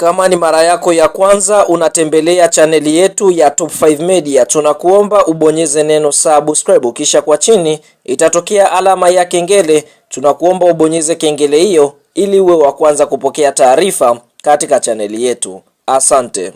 Kama ni mara yako ya kwanza unatembelea chaneli yetu ya Top 5 Media, tunakuomba ubonyeze neno subscribe, kisha kwa chini itatokea alama ya kengele. Tunakuomba ubonyeze kengele hiyo ili uwe wa kwanza kupokea taarifa katika chaneli yetu. Asante.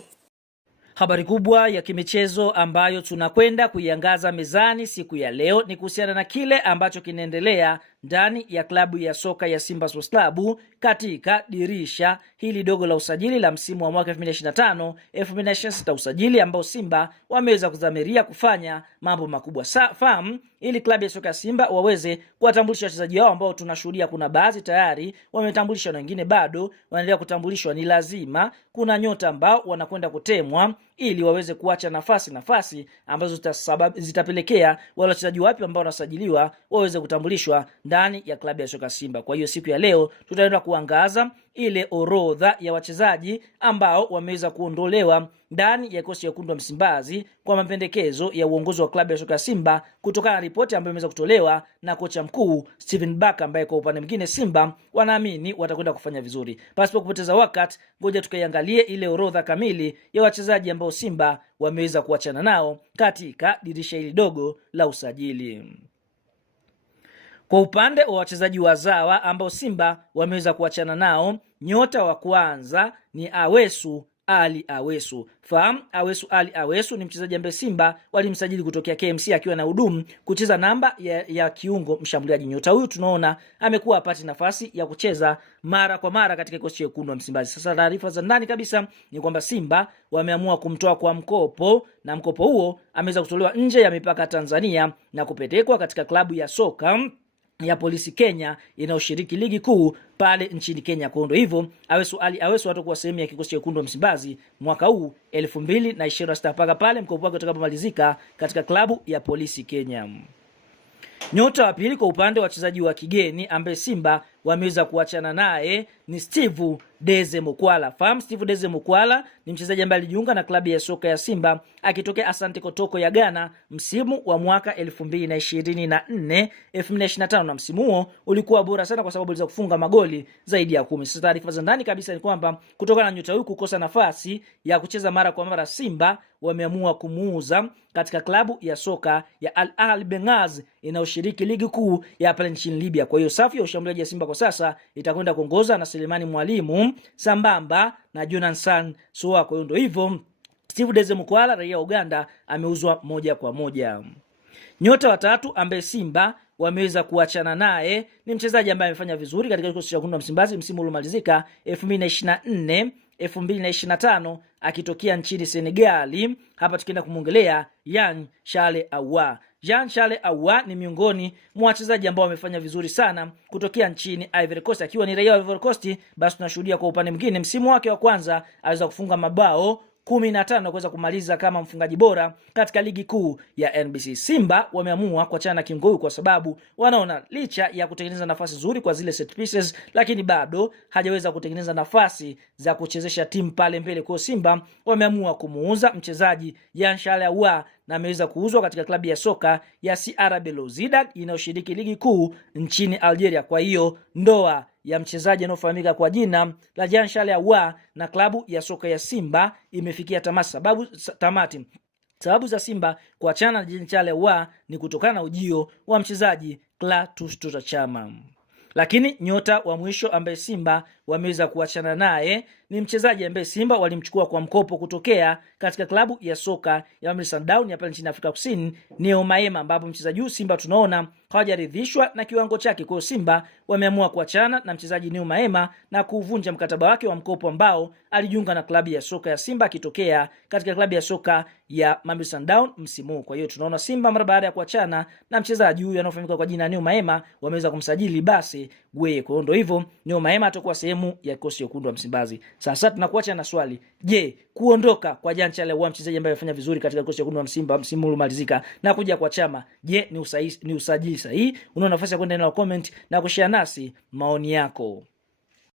Habari kubwa ya kimichezo ambayo tunakwenda kuiangaza mezani siku ya leo ni kuhusiana na kile ambacho kinaendelea ndani ya klabu ya soka ya Simba Sports Club katika dirisha hili dogo la usajili la msimu wa mwaka 2025-2026, usajili ambao Simba wameweza kudhamiria kufanya mambo makubwa fahamu ili klabu ya soka ya Simba waweze kuwatambulisha wachezaji wao ambao tunashuhudia kuna baadhi tayari wametambulishwa na wengine bado wanaendelea kutambulishwa. Ni lazima kuna nyota ambao wanakwenda kutemwa ili waweze kuacha nafasi ambazo zitapelekea wale wachezaji wapi ambao wanasajiliwa waweze kutambulishwa ndani ya klabu ya soka Simba. Kwa hiyo siku ya leo tutaenda kuangaza ile orodha ya wachezaji ambao wameweza kuondolewa ndani ya kikosi cha wekundu wa Msimbazi kwa mapendekezo ya uongozi wa klabu ya soka Simba kutokana na ripoti ambayo imeweza kutolewa na kocha mkuu Steven Barker, ambaye kwa upande mwingine Simba wanaamini watakwenda kufanya vizuri. Pasipo kupoteza wakati, ngoja tukaiangalie ile orodha kamili ya wachezaji ambao Simba wameweza kuachana nao katika dirisha hili dogo la usajili. Kwa upande wa wachezaji wazawa ambao Simba wameweza kuachana nao, nyota wa kwanza ni Awesu Ali Awesu. Fahamu Awesu Ali Awesu ni mchezaji ambaye Simba walimsajili kutokea KMC akiwa na hudumu kucheza namba ya kiungo mshambuliaji. Nyota huyu tunaona amekuwa apati nafasi ya kucheza mara kwa mara katika kikosi cha wekundu wa Msimbazi. Sasa taarifa za ndani kabisa ni kwamba Simba wameamua kumtoa kwa mkopo, na mkopo huo ameweza kutolewa nje ya mipaka Tanzania na kupelekwa katika klabu ya soka ya Polisi Kenya inayoshiriki ligi kuu pale nchini Kenya. Kwa hiyo hivyo Awesu Ali Awesu atakuwa sehemu ya kikosi cha wekundu wa Msimbazi mwaka huu 2026 mpaka pale mkopo wake utakapomalizika katika klabu ya Polisi Kenya. Nyota wa pili kwa upande wa wachezaji wa kigeni ambaye Simba wameweza kuachana naye ni Steve Deze Mukwala. Fahamu Steve Deze Mukwala ni mchezaji ambaye alijiunga na klabu ya soka ya Simba akitokea Asante Kotoko ya Ghana msimu wa mwaka 2024-2025, na msimu huo ulikuwa bora sana kwa sababu aliweza kufunga magoli zaidi ya 10. Sasa taarifa za ndani kabisa ni kwamba kutokana na nyota huyu kukosa nafasi ya kucheza mara kwa mara, Simba wameamua kumuuza katika klabu ya soka ya Al Ahly Benghazi inayoshiriki ligi kuu ya pale nchini Libya. Kwa hiyo safu ya ushambuliaji ya Simba kwa sasa itakwenda kuongozwa na Selemani Mwalimu sambamba na Jonathan Soa. Kwa hiyo ndio hivyo Steve Deze Mukwala raia Uganda ameuzwa moja kwa moja. Nyota wa tatu ambaye Simba wameweza kuachana naye ni mchezaji ambaye amefanya vizuri katika kikosi cha wekundu wa Msimbazi msimu uliomalizika 2024-2025 akitokea nchini Senegali. Hapa tukienda kumuongelea Jean Charles Ahoua. Jean Charles Ahoua ni miongoni mwa wachezaji ambao wamefanya vizuri sana kutokea nchini Ivory Coast. Akiwa ni raia wa Ivory Coast, basi tunashuhudia kwa upande mwingine msimu wake wa kwanza aliweza kufunga mabao 15 kuweza kumaliza kama mfungaji bora katika ligi kuu ya NBC. Simba wameamua kuachana na kiungo huyu kwa sababu wanaona licha ya kutengeneza nafasi nzuri kwa zile set pieces, lakini bado hajaweza kutengeneza nafasi za kuchezesha timu pale mbele. Kwa Simba wameamua kumuuza mchezaji Jean Charles Ahoua na ameweza kuuzwa katika klabu ya soka ya CR Belouizdad inayoshiriki ligi kuu nchini Algeria. Kwa hiyo ndoa ya mchezaji anayofahamika kwa jina la Jean Charles Ahoua na klabu ya soka ya Simba imefikia tamati. Sababu za Simba kuachana na Jean Charles Ahoua ni kutokana na ujio wa mchezaji Clatous Chama Chama. Lakini nyota wa mwisho ambaye Simba wameweza kuachana naye ni mchezaji ambaye Simba walimchukua kwa mkopo kutokea katika klabu ya soka ya Mamelodi Sundowns ya pale nchini Afrika Kusini, Neo Maema, ambapo mchezaji huyu Simba tunaona hawajaridhishwa na kiwango chake. Kwa Simba wameamua kuachana na mchezaji Neo Maema na kuvunja mkataba wake wa mkopo ambao alijiunga na klabu ya soka ya Simba akitokea katika klabu ya soka ya Mamelodi Sundowns msimu. Kwa hiyo tunaona Simba mara baada ya kuachana na mchezaji huyu anaofahamika kwa jina Neo Maema wameweza kumsajili basi Gueye. Kwa hiyo ndio hivyo Neo Maema atakuwa sehemu ya kikosi cha wekundu wa Msimbazi. Sasa tunakuacha na swali. Je, kuondoka kwa Jean Charles Ahoua mchezaji ambaye amefanya vizuri katika kikosi cha wekundu wa Simba msimu uliomalizika na kuja kwa Chama, je, ni usajili sahihi? Una nafasi ya kwenda na comment na kushare nasi maoni yako.